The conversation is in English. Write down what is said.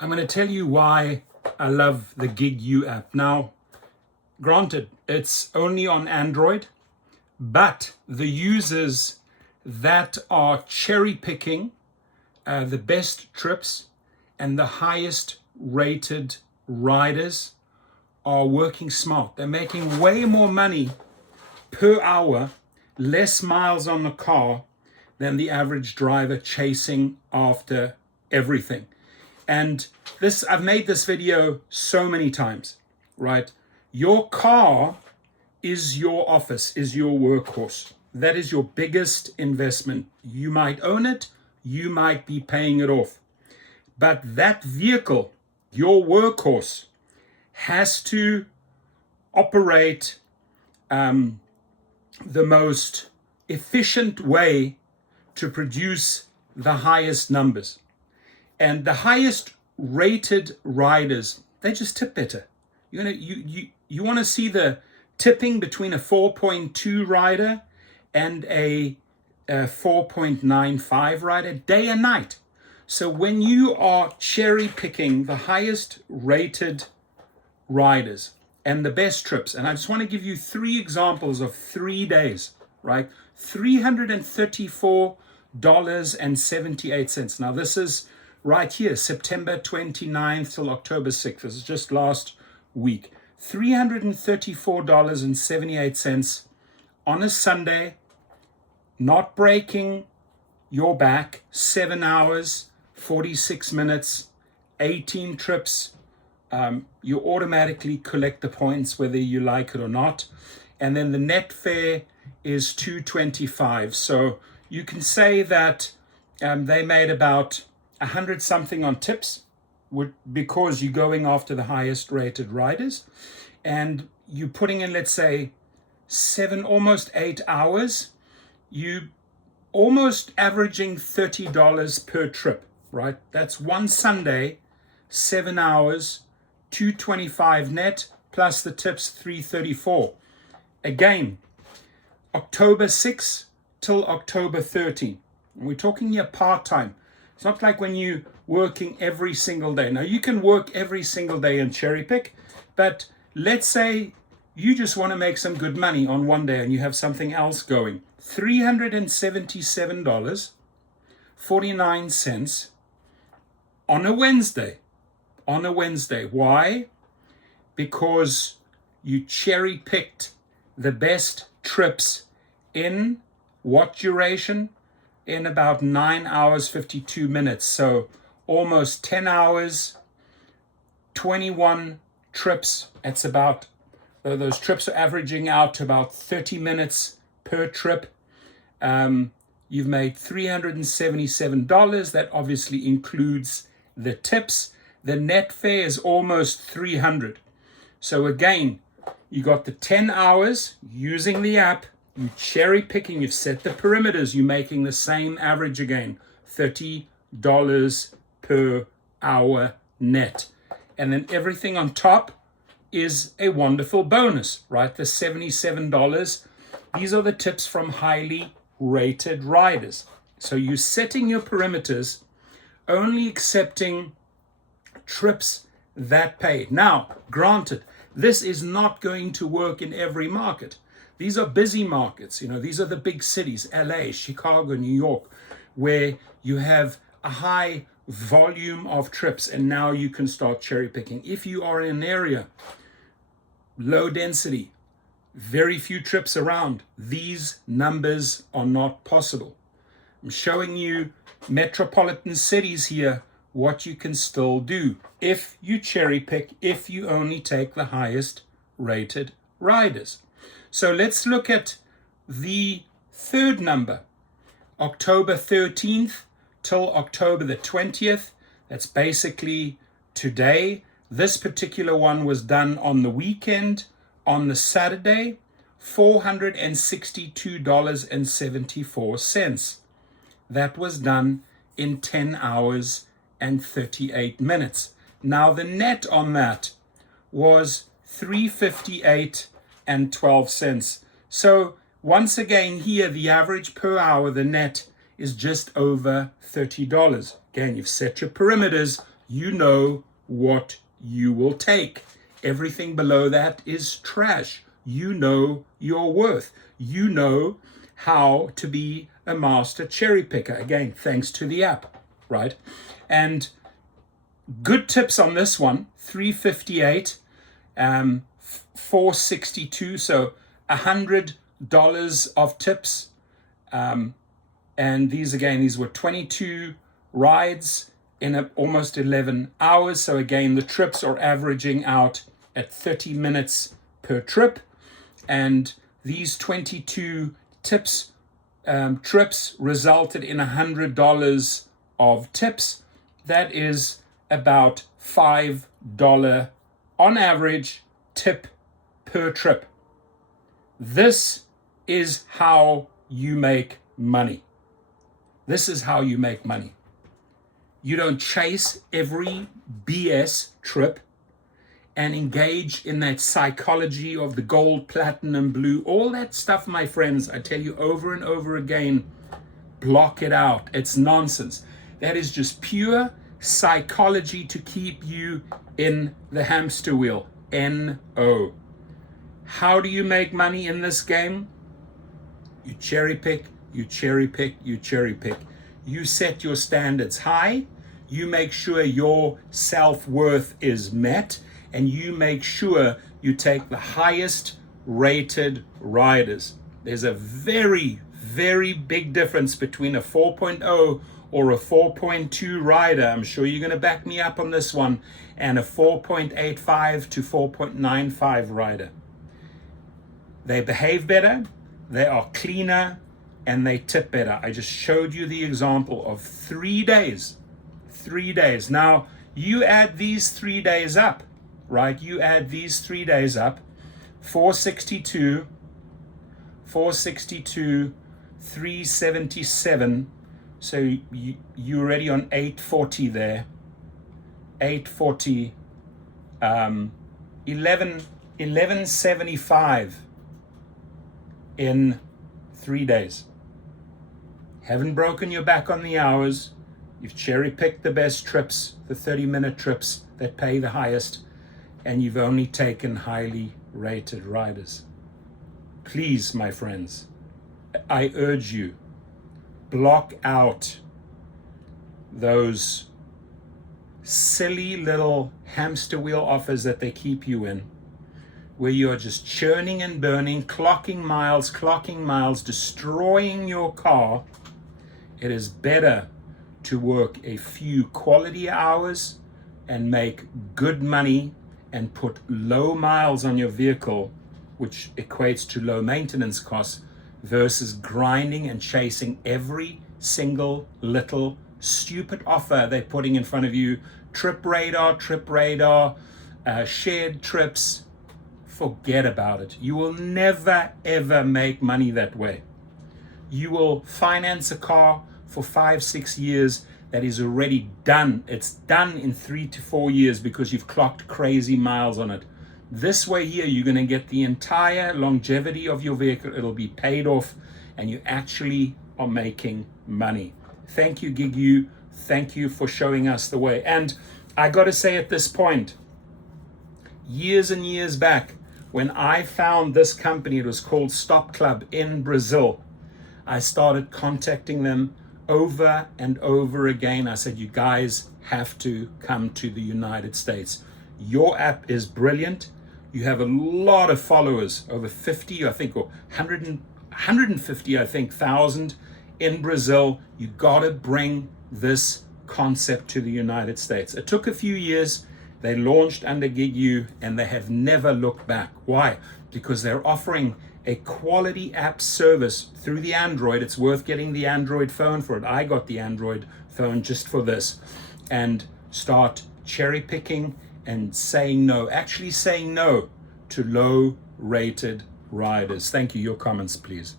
I'm going to tell you why I love the Gigu app. Now, granted, it's only on Android, but the users that are cherry picking the best trips and the highest rated riders are working smart. They're making way more money per hour, less miles on the car than the average driver chasing after everything. And this, I've made this video so many times, right? Your car is your office, is your workhorse. That is your biggest investment. You might own it, you might be paying it off. But that vehicle, your workhorse, has to operate the most efficient way to produce the highest numbers. And the highest rated riders, they just tip better. You want to see the tipping between a 4.2 rider and a 4.95 rider day and night. So when you are cherry picking the highest rated riders and the best trips, and I just want to give you 3 examples of 3 days, right? $334.78. Now this is right here, September 29th till October 6th. This is just last week. $334.78 on a Sunday, not breaking your back, 7 hours, 46 minutes, 18 trips. You automatically collect the points whether you like it or not. And then the net fare is $225. So you can say that they made about 100 something on tips because you're going after the highest rated riders, and you're putting in, let's say, 7, almost 8 hours. You almost averaging $30 per trip, right? That's one Sunday, 7 hours, $225 net, plus the tips, $334. Again, October 6th till October 13th. And we're talking here part-time. It's not like when you're working every single day. Now, you can work every single day and cherry pick, but let's say you just want to make some good money on one day and you have something else going. $377.49 on a Wednesday. On a Wednesday. Why? Because you cherry picked the best trips in what duration? In about 9 hours, 52 minutes. So almost 10 hours, 21 trips. It's about, those trips are averaging out to about 30 minutes per trip. You've made $377. That obviously includes the tips. The net fare is almost $300. So again, you got the 10 hours using the app. You cherry picking, you've set the perimeters, you're making the same average again, $30 per hour net. And then everything on top is a wonderful bonus, right? The $77. These are the tips from highly rated riders. So you're setting your perimeters, only accepting trips that pay. Now, granted, this is not going to work in every market. These are busy markets. These are the big cities, LA, Chicago, New York, where you have a high volume of trips, and now you can start cherry picking. If you are in an area, low density, very few trips around, these numbers are not possible. I'm showing you metropolitan cities here, what you can still do if you cherry pick, if you only take the highest rated riders. So let's look at the third number, October 13th till October the 20th. That's basically today. This particular one was done on the weekend, on the Saturday, $462.74. That was done in 10 hours and 38 minutes. Now the net on that was $358.12. So once again here, the average per hour, the net is just over $30. Again, you've set your perimeters, You know what you will take. Everything below that is trash. You know your worth. You know how to be a master cherry picker. Again, thanks to the app, right? And good tips on this one, 358, 462, so $100 of tips. And these were 22 rides in almost 11 hours. So again, the trips are averaging out at 30 minutes per trip. And these 22 trips resulted in $100 of tips. That is about $5 on average tip per trip. This is how you make money. This is how you make money. You don't chase every BS trip and engage in that psychology of the gold, platinum, blue, all that stuff, my friends. I tell you over and over again, block it out. It's nonsense. That is just pure psychology to keep you in the hamster wheel. N-O. How do you make money in this game? You cherry pick, you cherry pick, you cherry pick. You set your standards high. You make sure your self-worth is met, and you make sure you take the highest rated riders. There's a very, very big difference between a 4.0 or a 4.2 rider. I'm sure you're going to back me up on this one, and a 4.85 to 4.95 rider. They behave better, they are cleaner, and they tip better. I just showed you the example of 3 days. 3 days. Now, you add these 3 days up, right? You add these 3 days up. 462, 377. So you're already on 840 there. 840, 1175 in 3 days. Haven't broken your back on the hours. You've cherry-picked the best trips, the 30-minute trips that pay the highest, and you've only taken highly rated riders. Please, my friends, I urge you, block out those silly little hamster wheel offers that they keep you in, where you're just churning and burning, clocking miles, destroying your car. It is better to work a few quality hours and make good money and put low miles on your vehicle, which equates to low maintenance costs, versus grinding and chasing every single little stupid offer they're putting in front of you. Trip radar, shared trips. Forget about it. You will never ever make money that way. You will finance a car for 5-6 years that is already done. It's done in 3 to 4 years because you've clocked crazy miles on it. This way here, you're going to get the entire longevity of your vehicle. It'll be paid off, and you actually are making money. Thank you, Gigu. Thank you for showing us the way. And I got to say at this point, years and years back, when I found this company, it was called Stop Club in Brazil. I started contacting them over and over again. I said, you guys have to come to the United States. Your app is brilliant. You have a lot of followers, over 50, I think, or 150, I think, thousand in Brazil. You got to bring this concept to the United States. It took a few years. They launched under Gigu, and they have never looked back. Why? Because they're offering a quality app service through the Android. It's worth getting the Android phone for it. I got the Android phone just for this. And start cherry picking and saying no, actually saying no to low rated riders. Thank you. Your comments, please.